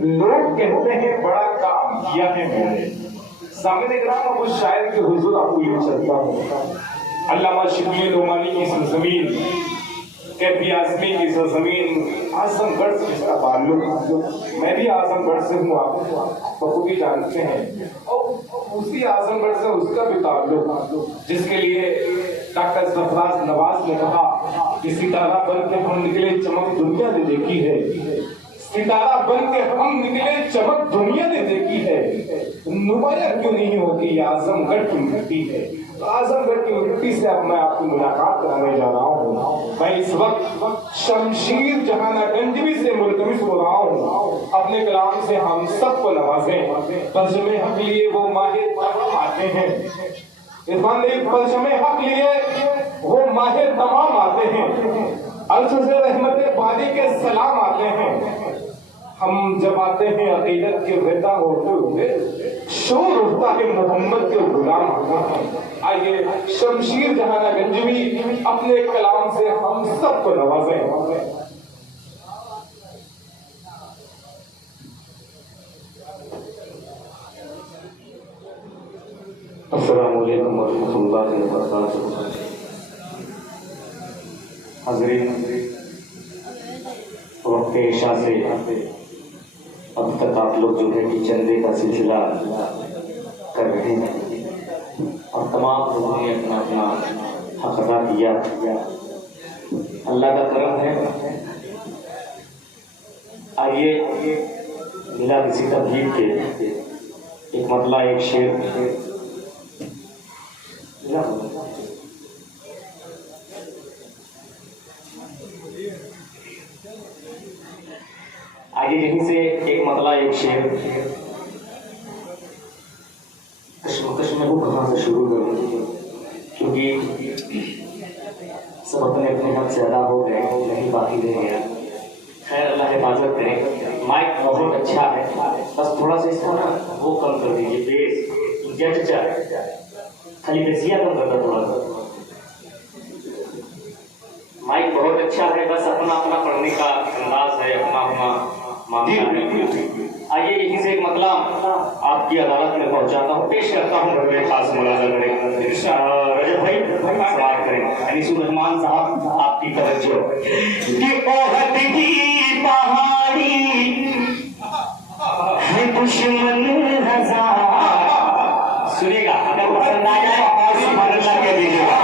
लोग कहते हैं बड़ा काम किया है मैंने। सामने ग्राम अब उस शायर के हुजूर आपको ये चलता हूँ। अल्लामा शिबली नोमानी की सरजमीन, कैफी आजमी की सरजमीन, आजमगढ़ से इसका ताल्लुक। मैं भी आजमगढ़ से हूँ, आप बखूबी जानते हैं। और उसी आजमगढ़ से उसका भी ताल्लुक, जिसके लिए डॉक्टर सरफराज नवाज ने कहा कि सितारा बन के हम निकले चमक दुनिया ने देखी है, सितारा बन के हम निकले चमक दुनिया ने देखी है, नुमाया क्यों नहीं होती आजमगढ़ की मिट्टी है। आजमगढ़ की मिट्टी से अब मैं आपकी मुलाकात कराने जा रहा हूँ। मैं इस वक्त शमशीर जहानागंजवी से मुल्तमिस हो रहा हूँ, अपने कलाम से हम सबको नवाजें। तर्जुमे हक लिए वो माहिर तमाम आते हैं, इरफान ने तर्जुमे हक लिए वो माहिर तमाम आते हैं, अर्श से रहमत बारी के सलाम आते हैं। हम जब आते हैं अकीदत के वेदा होते हुए, शोर उठता है मोहम्मद के गुलाम आते हैं। आइए शमशीर जहानागंजवी अपने कलाम से हम सबको नवाजें। अस्सलामु अलैकुम वरहमतुल्लाहि वबरकातुहू। हज़रीन, वक्त इशा से अब तक आप लोग जो है कि चंदे का सिलसिला कर रहे हैं और तमाम लोगों ने अपना अपना हक अदा किया। अल्लाह का करम है। आइए बिना किसी तकलीफ के एक मतला एक शेर आगे यहीं से एक मतला एक शेर। कश्मकश में वो कहाँ से शुरू करूँ, क्योंकि सब अपने अपने हद से अदा हो गए, नहीं बाकी रह गया। खैर अल्लाह हिफाजत करे। माइक बहुत अच्छा है, बस थोड़ा सा इसको ना वो कम कर दीजिए, बेस जज खाली बेसिया कम करता थोड़ा सा। माइक बहुत अच्छा है, बस अपना अपना पढ़ने का अंदाज है, अपना अपना मामला है। आइए यहीं से एक मतला आपकी अदालत में पहुंचाता हूँ, पेश करता हूँ। बड़े खास मुलाजा करें रजब भाई, सवाल करें। अनीसुर रहमान साहब, आपकी तवज्जो। पहाड़ी है दुश्मन हजार, सुनिएगा, अगर पसंद आ जाए और सुभान अल्लाह कह दीजिएगा।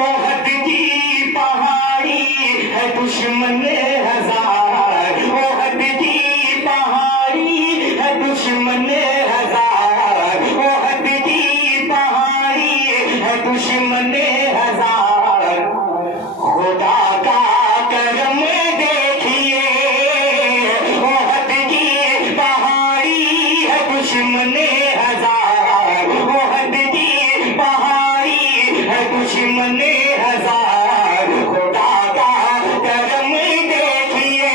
ओहद की पहाड़ी है दुश्मन हजार, ओहद की पहाड़ी है दुश्मन हजार, ओहद की पहाड़ी है दुश्मन हजार। खुदा का करम देखिए, ओहद की पहाड़ी है दुश्मन हजार, ओहद की पहाड़ी है दुश्मन हजार। खुदा का करम देखिए,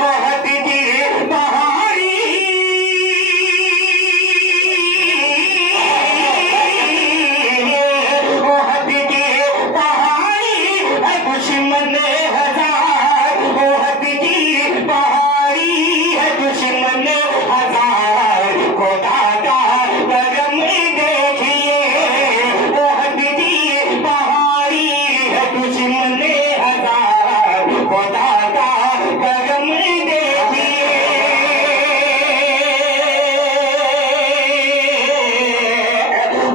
ओहद की पहाड़ी, ओहद की पहाड़ी है दुश्मन हजार, ओहद की पहाड़ी है दुश्मन हजार। खुदा का करम देखिए, ओहद की पहाड़ी है दुश्मन हजार। खुदा का करम देखिए,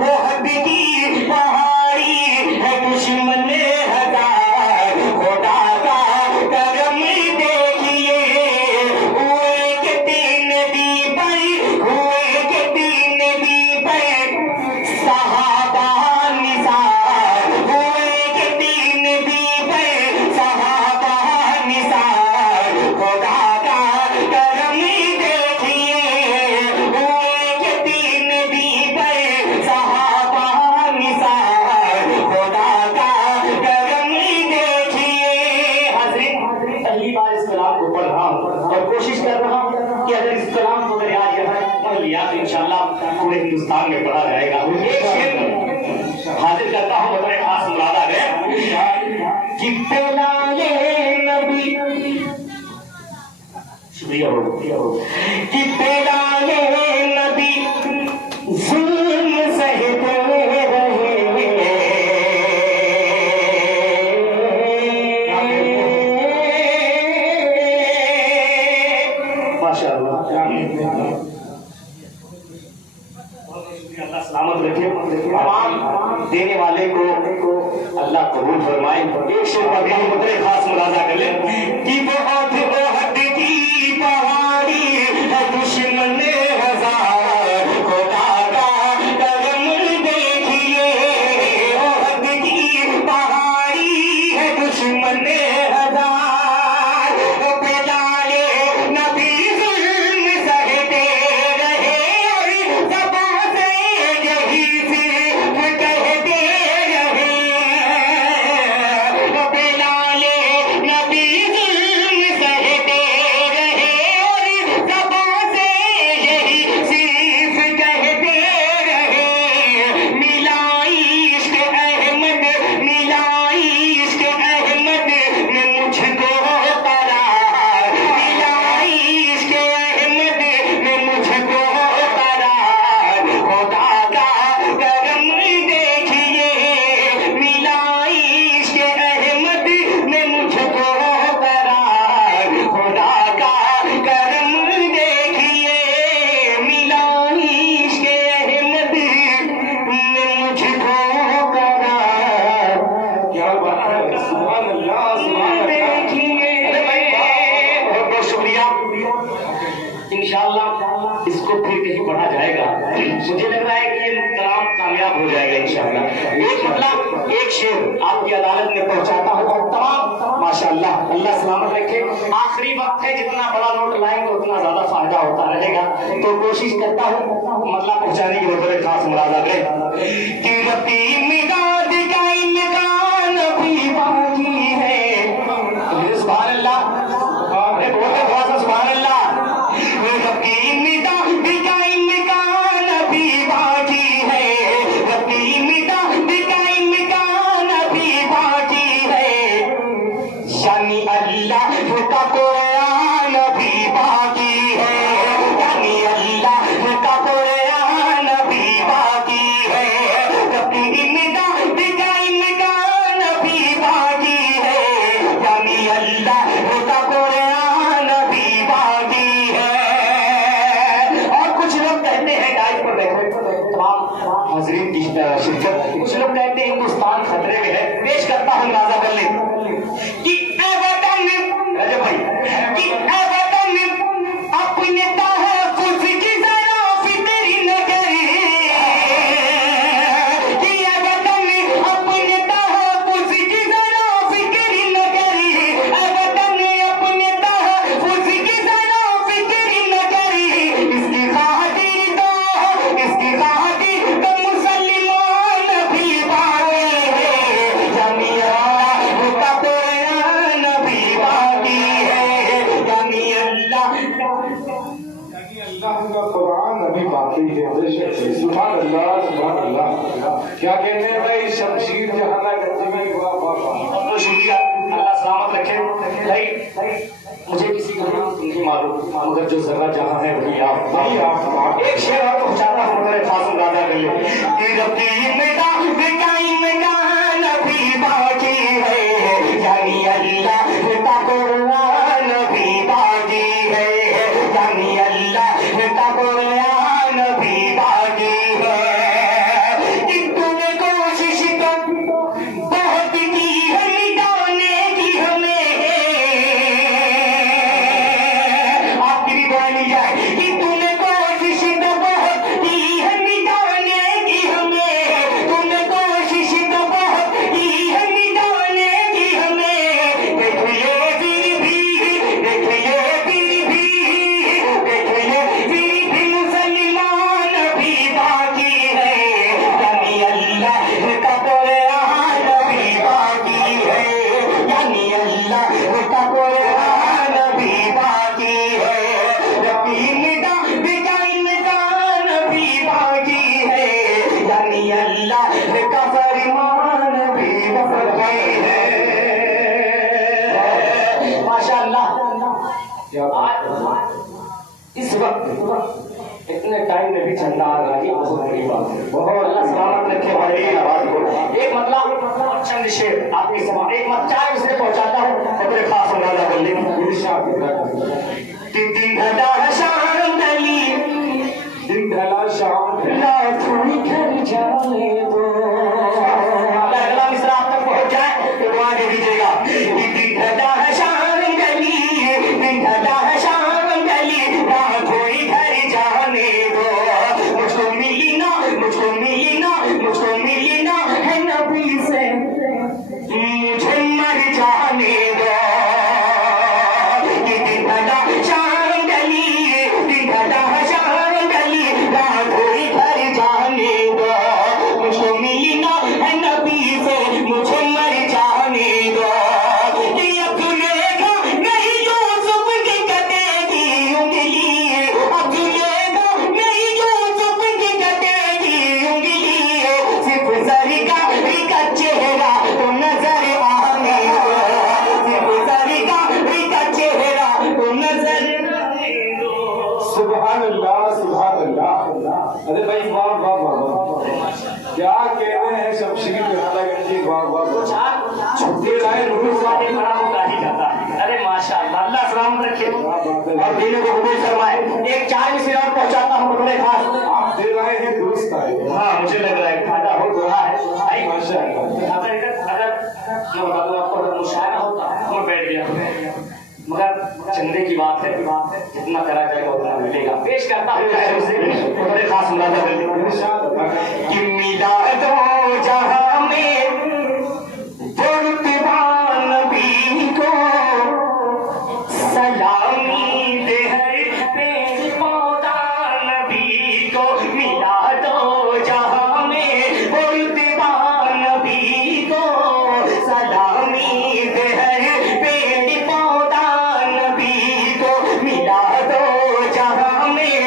ओहद की पहाड़ी है दुश्मन हजार। खुदा का करम देखिए, हुए के दिन भी भाई, हुए के दिन भी भाई सहाबा निसार, हुए के दिन भी भाई सहाबा निसार। खुदा का करम देखिए, हुए के दिन भी भाई सहाबा निसार। खुदा का करम देखिए। हज़रत, पहली बार इस कलाम को पढ़ रहा हूँ और कोशिश कर रहा हूँ कि अगर इस कलाम को अगर आज यहाँ पढ़ लिया तो इंशाल्लाह पूरे हिंदुस्तान में पढ़ा जाएगा। एक शेर हाजिर करता हूँ, बड़े खास मुरादा है कि पहला ये नबी शुक्रिया हो कि बेलाले नबी जुल्म सहते रहे, माशाअल्लाह। अल्लाह सलामत रखे, तमाम देने वाले को अल्लाह कबूल फरमाए। एक शेर का भी मुद्रे खास मुलाजा कर ले कि वो हद की पहाड़ी है दुश्मन हजार, खुदा का करम देखिए, वो हद की पहाड़ी है दुश्मन हजार, बेलाले नबी जुल्म सहते रहे और ज़बां से यही सिर्फ कहते रहे, बेलाले नबी जुल्म सहते रहे और ज़बां से यही सिर्फ कहते रहे, मिला इश्क़ अहमद, मिला इश्क़ अहमद ने मुझको करार, मिला इश्क़ अहमद ने मुझको करार, खुदा का करम देखिए, मिला इश्क़ अहमद ने मुझको करार, खुदा का करम देखिए, मिला इश्क़ अहमद ने मुझको करार, क्या बात है, सुभान अल्लाह, सुभान अल्लाह। बहुत बहुत शुक्रिया। इंशाअल्लाह इसको फिर कहीं बढ़ा जाएगा, मुझे लग रहा है कि ये कलाम कामयाब हो जाएगा इंशाअल्लाह। एक मतलब एक शेर आपकी अदालत में पहुंचाता हूँ और तमाम माशाअल्लाह अल्लाह सलामत रखे। आखिरी वक्त है, जितना बड़ा नोट लाएंगे उतना ज्यादा फायदा होता रहेगा, तो कोशिश करता हूँ मतलब पहुंचाने की बतौर खास मुरादा करें कि रब्बी मिदाद का इम्कान भी बाकी है। सुभान अल्लाह, आपने बोले थोड़ा सा सुभान अल्लाह। रब्बी मिदाद का इम्कान भी बाकी है, रब्बी मिदाद का इम्कान भी बाकी है, यानी अल्लाह का कुरान भी बाकी है, यानी अल्लाह का कुरान भी बाकी है, रब्बी मिदाद का इम्कान भी बाकी है, यानी अल्लाह का कुरान भी बाकी है। और कुछ लोग कहते हैं, डाइट पर बैठे तमाम हाज़रीन की शिरकत, कुछ लोग कहते हैं हिंदुस्तान खतरे में है। पेश करता हूँ अंदाजा कर ले कि ए वतन, रजब भाई, कि ए वतन अपने तहफ़्फ़ुज़ की ज़रा फ़िक्र न करे, कि ए वतन अपने तहफ़्फ़ुज़ की ज़रा फ़िक्र न करे, ए वतन अपने तहफ़्फ़ुज़ की ज़रा फ़िक्र न करे, इसकी खातिर तो मुसलमान भी बाकी है, यानी अल्लाह का कुरान भी बाकी है, यानी अल्लाह अल्लाह का कुरान अभी बाकी है। बेशक, सुभान अल्लाह, सुभान अल्लाह। क्या कहते हैं भाई, शमशीर जहाना गंज में हुआ। तो शुक्रिया, अल्लाह सलामत रखे। भाई मुझे किसी को नहीं मालूम, मगर जो जरा जहाँ है वही आप। एक शेर और पहुंचाता हूँ, मेरे खास मुरादा कर ले कि रब्बी मिदाद का इम्कान भी बाकी है, यानी अल्लाह का कुरान भी बाकी है, यानी अल्लाह का कुरान भी बाकी है, कि तूने कोशिश तो बहुत की है मिटाने की हमें, आपकी भी दुआ ली जाए कि तूने कोशिश तो बहुत की है मिटाने की हमें, तूने कोशिश तो बहुत आज इस वक्त इतने टाइम में भी झंडा आ रहा है, बहुत बड़ी बात है। बहुत अल्लाह सलामत रखे हमारी आवाज को। एक मतलब चंद शेर आपके समान एक मत चाय उसने पहुंचाता हूँ अपने खास मुरादा बल्ले दिन ढला है शाम ढली, दिन ढला शाम थोड़ी घर जाने दो। अगर अगला मिसरा आप तक पहुंच जाए तो दुआ दे दीजिएगा। दिन ढला है शाम ढली, दिन ढला है शाम ढली, थोड़ी घर जाने दो। मुझको मिली ना, मुझको मिली ना, मुझको मिली ना है नबी से, मुझे मर जाने दो। दिन ढला शाम ढली, दिन ढला शाम ढली, थोड़ी घर जाने दो। मुझको मिली ना है नबी से, मुझे मर जाने दो। अब जुलेखा नहीं यूसुफ की कटेगी उंगली, अब जुलेखा नहीं यूसुफ की कटेगी उंगली, सिर्फ जरीका का चेहरा तो नजर आने दो, सिर्फ जरीका का चेहरा तो नजर आने दो। सुभान अल्लाह, सुभान अल्लाह। अरे भाई वाह वाह वाह, क्या कहते हैं शमशीर जहानागंजी, वाह वाह वाह। छुट्टी लाए बड़ा होता ही जाता है। अरे माशाअल्लाह, अल्लाह सलामत रखे और दिलों को कबूल फरमाए। एक चाय से और पहुंचाता हूँ बड़े खास। आप दे रहे हैं दुरुस्त आए। हाँ मुझे लग रहा है फायदा हो रहा है। माशाअल्लाह। अगर मैं बता दूं आपको, अगर मुशायरा होता तो मैं बैठ गया, मगर चंदे की बात है, जितना करा जाएगा उतना मिलेगा। पेश करता हूँ बड़े खास मुरादा कि मिला दो जहां में नबी को सलामी दे हर पेड़ पौधा नबी को। मिला दो जहां में नबी को सलामी दे हर पेड़ पौधा नबी को। मिला दो जहां में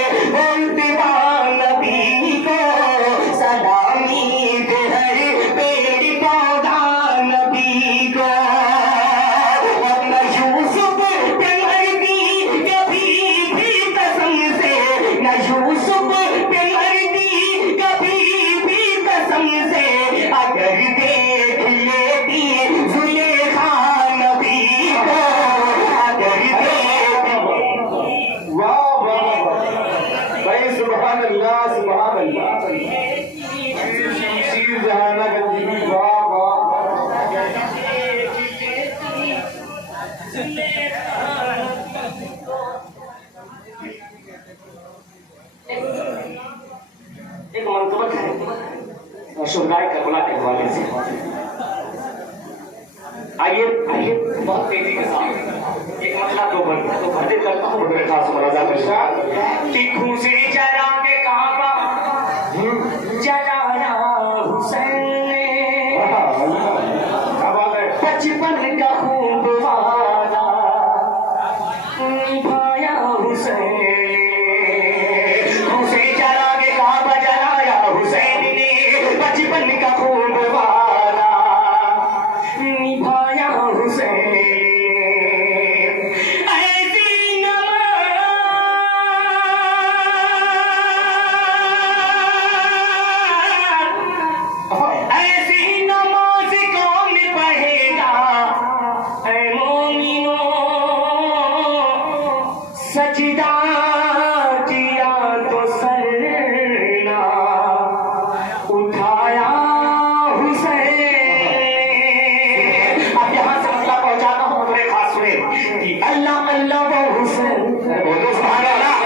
नबी को सलामी दे हर पेड़ पौधा नबी को। और न यूसुफ पे मरती कभी भी कसम से, न यूसुफ पे मरती कभी भी कसम से, अगर देख लेती जुलेखा नबी को, अगर देख वाह वाह वाह भाई, सुभान अल्लाह, सुभान अल्लाह। शमशीर जहानागंजी भी वाह वाह वाह। एक मंतबत है शुभदाई करबला के हवाले से। आइए बहुत तेजी के साथ एक मसला तो भरते करता हूँ बड़े खास मुरादा कि खुशी जरा के काबा जलाया हुसैन ने, क्या बात है। बचपन का खूब वादा निभाया हुसैन ने। खुशी जरा के काबा जलाया हुसैन ने, बचपन का खूब वादा निभाया हुसैन ने। ऐसी ऐसी नमाज कौन पढ़ेगा ऐ मोमिनो, सजदा किया तो सरना उठाया हुसैन। अब यहाँ से मतलब पहुंचाता हूँ बड़े खास हुए कि अल्लाह अल्लाह वो हुसैन, बोलो सुभान अल्लाह,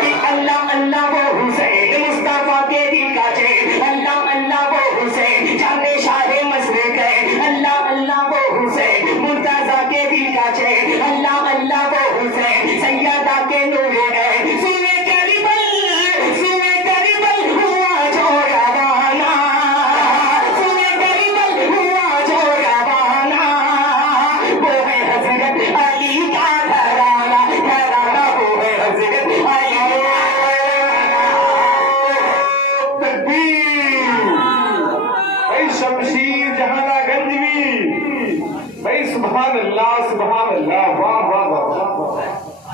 कि अल्लाह अल्लाह वो हुसैन मुस्तफा के दिल का चैन। अल्लाह अल्लाह वो हुसैन जाने शाहे मसरे गए। अल्लाह अल्लाह वो हुसैन मुर्तजा के दिल का चैन। अल्लाह अल्लाह वो हुसैन सैयदा के नूरे गए। सुने करीबल हुआ जो रवाना, सुने करीबल हुआ जो रवाना, वो है हजरत अली का घराना, घराना वो है हजरत अली। तकबीर भाई, शमशीर जहानागंजी भाई, सुभान अल्लाह, सुभान अल्लाह, वाह वाह वाह।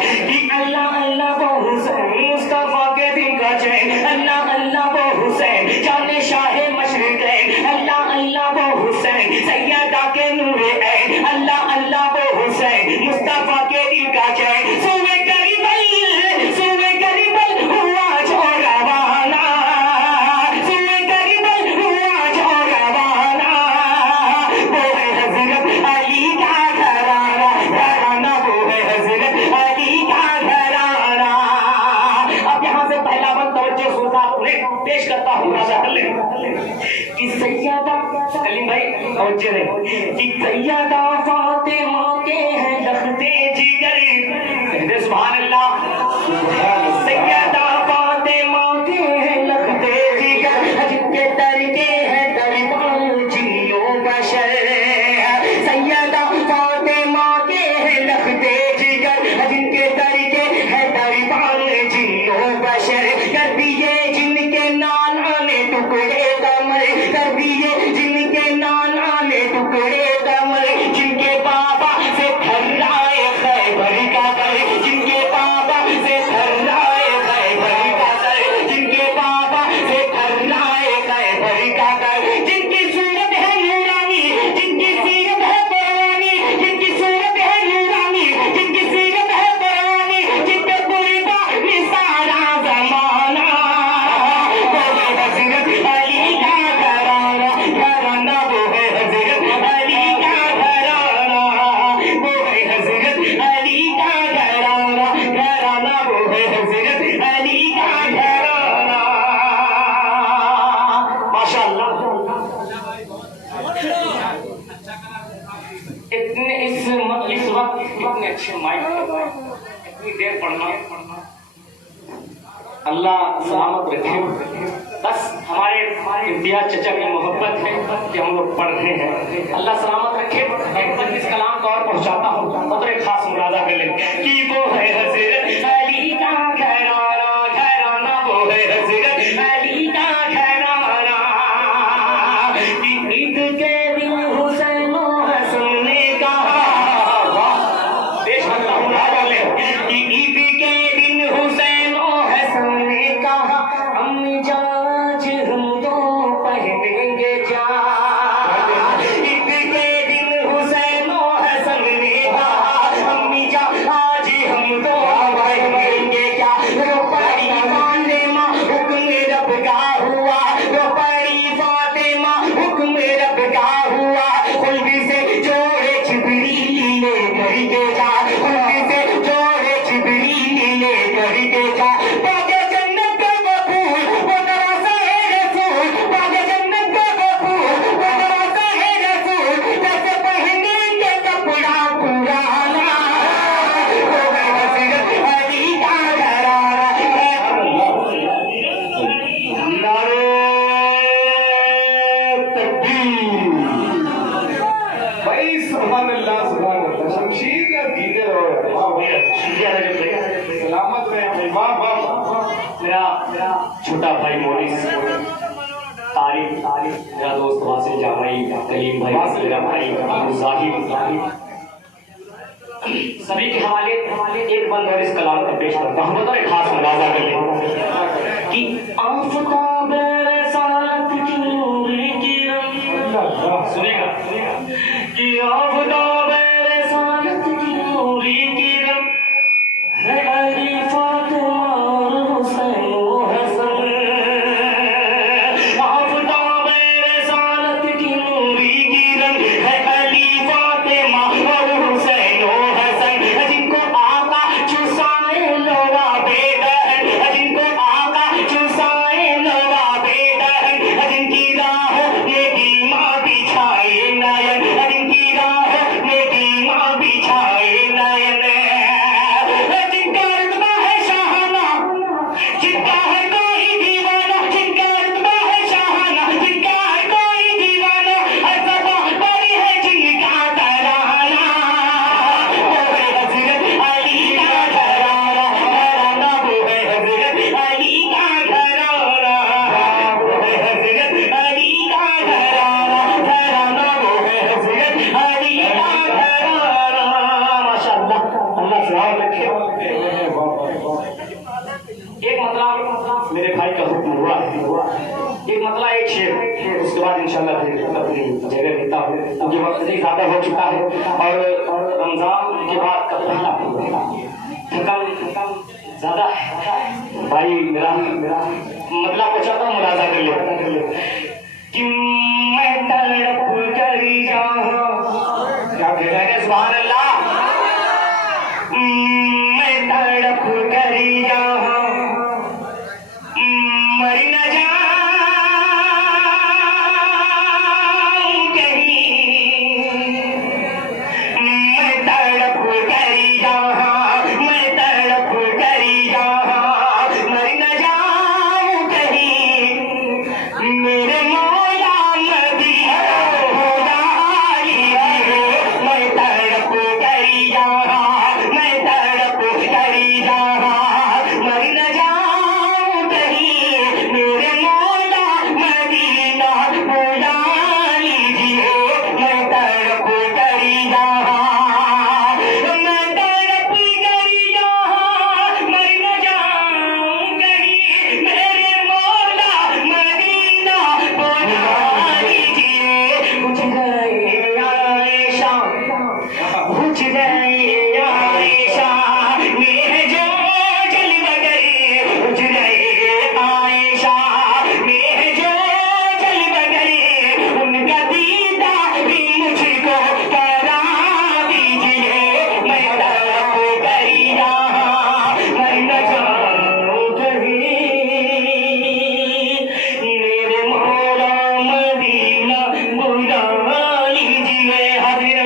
कि अल्लाह अल्लाह वो हुसैन मुस्तफा के दिल का चैन, अल्लाह अल्लाह वो हुसैन जाने शाहे मशरिकैन, अल्लाह अल्लाह वो हुसैन सैयदा के नूरे ऐन, अल्लाह अल्लाह वो हुसैन मुस्तफा के दिल का चैन। सुबह करीबल हुआ जो रवाना, सुबह करीबल हुआ जो रवाना, वो है हजरत अली का घराना, घराना वो है हजरत अली का घराना। अब यहाँ से पहला बंद तवज्जो सुनता पेश करता हूँ कि सैयदा कलीम भाई तवज्जो है कि सैयदा फातिमा के हैं लखते जिगर, कहते सुभान अल्लाह। सैयदा फातिमा के हैं लखते जिगर, जिनके तरीके हैं दरबार जिन्नो बशर, सैयदा फातिमा के हैं लखते जिगर, जिनके तरीके हैं दरबार जिन्नो बशर, कर दिए जिनके नाना ने टुकड़े कमर, कर दिए जिनके नाना ने टुकड़े कमर, जिनके बाबा से थर्राए खैबर का कर, जिनके बाबा से थर्राए खैबर का कर, जिनके बाबा से थर्राए खैबर का कर, जिनकी सूरत है नूरानी, जिनकी सीरत है पुरानी, जिनकी सूरत है नूरानी, जिनकी सीरत है पुरानी, जिनके कुर्बा निसारा जमाना, वो है हजरत अली का घराना, घराना वो है हजरत अली का घराना, वो है हजरत अली का घराना, घराना वो है हजरत अली का घराना। माशाअल्लाह इस वक्त इतने अच्छे माइक इतनी देर पढ़ना, अल्लाह सलामत रखे। बस हमारे इम्तियाज चचा की मोहब्बत है कि हम लोग पढ़ रहे हैं, अल्लाह सलामत रखे। एक इस कलाम को और पहुंचाता हूँ, मतलब एक खास मुरादा कर लें कि वो है हजरत अली का घराना, घराना वो है हजरत अली का घराना, कि ईद के दिन हुसैन हसन ने कहा, देश कि ईद के दिन हुसैन हसन ने कहा, अम्मी जाज हम तो पहनेंगे जा, ईद के दिन हुसैन हसन ने कहा, अम्मी जाज आज हम तो पहनेंगे क्या, वो परी फातिमा हुक्म रब का हुआ, वो परी फातिमा हुक्म रब का हुआ, खुल्दी से जोड़े जिब्रील ले करके जा, खुल्दी से जोड़े जिब्रील ले करके जा, बागे जन्नत का बबूल वो दरवाजा है रसूल, बागे जन्नत का बबूल वो दरवाजा है रसूल, जैसे पहनेंगे कपड़ा पुराना, वो है हजरत अली का घराना। नारे तकबीर। भाई सुभान अल्लाह, सुभान अल्लाह, शमशीर या जीते रहो, वाह भैया, सलामत रहे, वाह वाह वाह। मेरा छोटा भाई मोरिस, तारिक, मेरा दोस्त वासिल जामाई, कलीम भाई, मेरा भाई अबू जाहिद, सभी के हवाले एक बंद और इस कलाम को पेश करता हूँ, मतलब एक खास मुलाजा कर लें कि आफताब रसालत की नूरी किरण, सुनेगा कि आफताब रसालत की नूरी किरण है अली फातिमा और हुसैन हसन, आफताब रसालत की नूरी किरण है अली फातिमा और हुसैन हसन, जिनको आका चुसाए लोरा बेदहन, जिनको आका चुसाए लोरा एक मतलब मेरे भाई का हुक्म हुआ है, एक मतलब एक शेर, उसके बाद इंशाल्लाह फिर अपनी जगह देता हूँ क्योंकि वक्त नहीं ज्यादा हो चुका है और रमजान के बाद का पहला थकन ज्यादा है। भाई मेरा मतलब को चाहता हूँ मुलाजा कर ले कि मैं तड़प कर जाऊँ, क्या कह रहे हैं सुभान अल्लाह, मैं तड़प कर जाऊँ मर न जाऊँ कहीं, मैं तड़प कर जाऊँ, मैं तड़प कर जाऊँ मर न जाऊँ कहीं, मेरे मौला मदीना मैं तड़प कर जाऊँ, मैं तड़प कर जाऊँ मर न जाऊँ कहीं, मेरे मौला मदीना बुला लीजिए, मैं तड़प कर जाऊँ, मैं तड़प कर जाऊँ मर न जाऊँ कहीं, मेरे मौला मदीना बुला लीजिए। बुझ गए आएशा, बुझ गए आएशा मेरे जो जलवा गए, बुझ गए आएशा मेरे जो जलवा गए, उनका दीदार भी मुझको करा दीजिए, मैं तड़प कर यहाँ मर न जाऊँ कहीं, मेरे मौला मदीना बुला लीजिए। हाजिर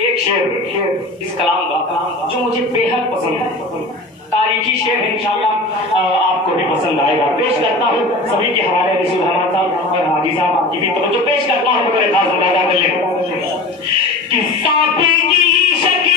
एक शेर इस कलाम का जो मुझे बेहद पसंद है, तारीखी शेर है, इंशाल्लाह आपको भी पसंद आएगा। पेश करता हूँ सभी के हवाले रसूल हमारा साहब और हाजी साहब आपकी भी तो पेश करता हूँ, मेरे खास मुलाजा कर ले कि सांप की शक्ल